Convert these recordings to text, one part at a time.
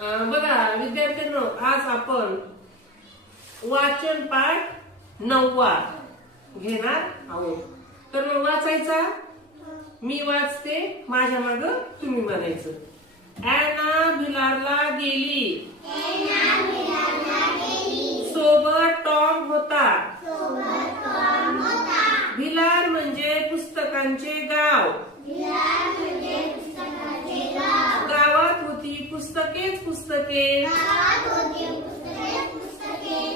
बघा विद्यार्थ्यांनो, आज आपण वाचन पाठ 9वा घेणार आहोत. तर मग वाचायचा, मी वाचते, माझ्या माग तुम्ही म्हणायचं. ॲना भिलारला गेली, सोबत टॉम होता. भिलार म्हणजे पुस्तकांचे गाव. गावात होती पुस्तकेच पुस्तके.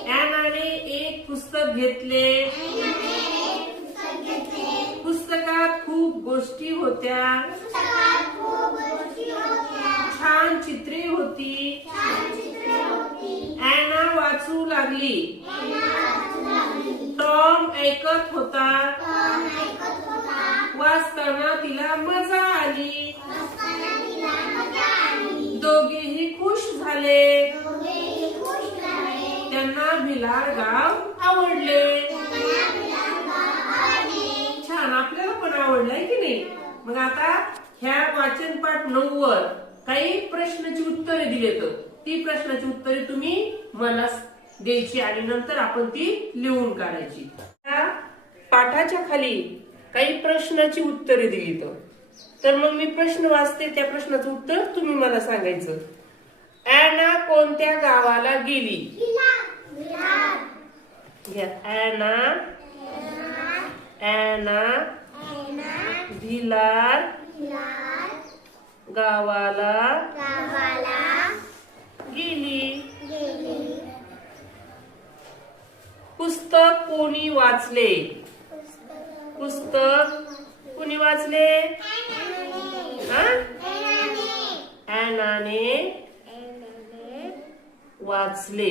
ॲनाने एक पुस्तक घेतले. पुस्तकात खूप गोष्टी होत्या. छान चित्रे होती. ॲना वाचू लागली. टॉम ऐकत होता. वाचताना तिला मजा आली. दोघेही खुश झाले. त्यांना भिलार गाव आवडले. छान, आपल्याला पण आवडलंय की नाही. मग आता ह्या वाचन पाठ 9 वर काही प्रश्नाची उत्तरे दिलेत. ती प्रश्नाची उत्तरे तुम्ही मला द्यायची आणि नंतर आपण ती लिहून काढायची. त्या पाठाच्या खाली काही प्रश्नाची उत्तरे दिलीत. तर मग मी प्रश्न वाचते, त्या प्रश्नाचं उत्तर तुम्ही मला सांगायचं. ॲना कोणत्या गावाला गेली? ॲना भिलार गावाला गेली. पुस्तक कोणी वाचले? पुस्तक कोणी वाचले? ॲनाने वाचले.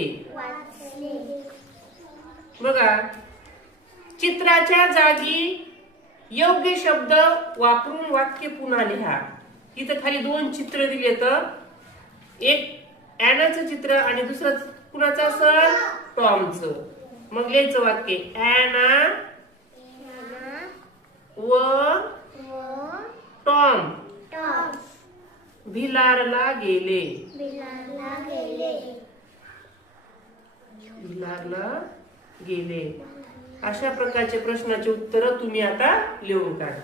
बघा, चित्राच्या जागी योग्य शब्द वापरून वाक्य पुन्हा लिहा. इथं खाली 2 चित्र दिलेत. एक ॲनाचं चित्र आणि दुसरं कुणाचं असेल? टॉमचं. मग लिहायचं वाक्य, ॲना व टॉम भिलारला गेले. भिलारला गेले. अशा प्रकारचे प्रश्नाचे उत्तर तुम्ही आता लिहून काढा.